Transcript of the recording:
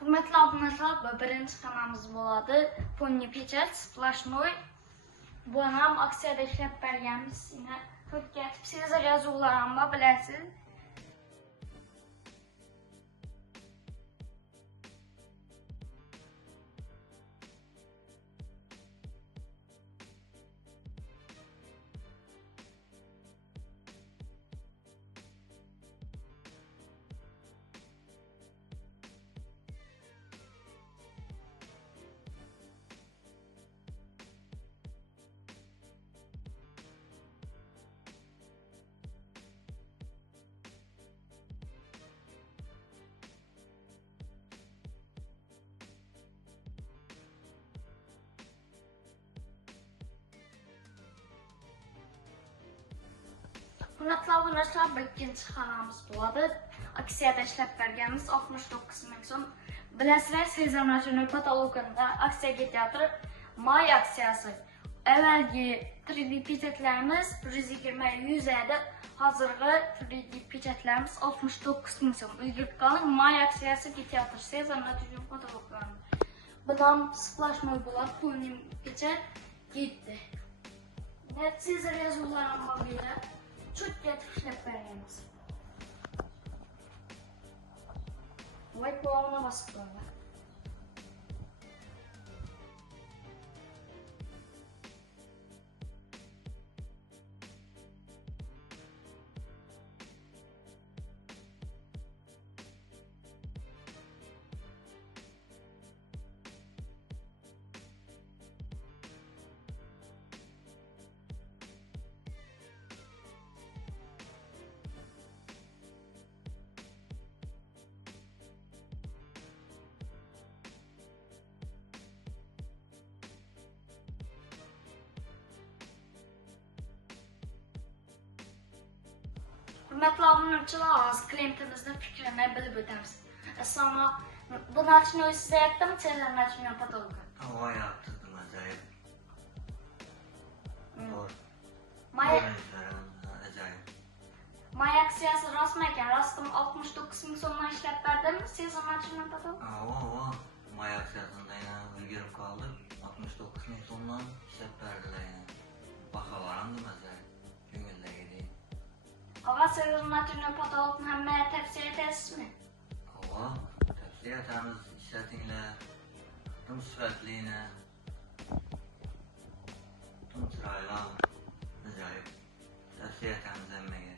Hürmetli obunachilar, bu birinchi kanalimiz bo'ladi. Pulni pechat, splashnoy. Bu ham aksiyada ishlab berganmiz. Yine ko'pga siz yozuvlar ham bor, bilasiz. Hürmetli obunachilar, bir ikinci kanalımız bo'ladi. Aksiyada ishlab berganmiz 69 ming so'm. Bilasizlar, Sezar National patologida aksiya ketyapti. May aksiyasi. Evvelgi 3D pechatlarimiz 120 edi. Hozirgi 3D pechatlarimiz 69 ming so'm. Uyga qoling, may aksiyasi ketyapti. Sezar National patologida. Bundan splashnoy bo'ladi, pulni pechat ketdi. Sezar yozuvlarim bor edi. Çok yetiştirip vereceğimiz. White ball'una basıp böyle. Hürmetli obunachilar, hozir klientimizning fikrini bilib o'tamiz. Assalomu alaykum. Bu narxni siz aytdimi, Sezar National patologi? Hava yaptırdım acayip. Doğru. Acayip. May aksiyasi rostmi ekan? Rostmi 69 ming so'mdan ishlab berdimi, Sezar National patologi? Ava, may aksiyasında yine ulgurib kaldık. 69 ming so'mdan ishlab berdilar yine. Bahalandım acayip. Ko'ngildagi değil. Ağa Sezar National patologni hammaga tavsiya etasizmi? Ava, tavsiya etamiz, ishlatinglar. Tüm sifatliğine. Tüm sırayla. Acayip. Tavsiya etamiz hammaga.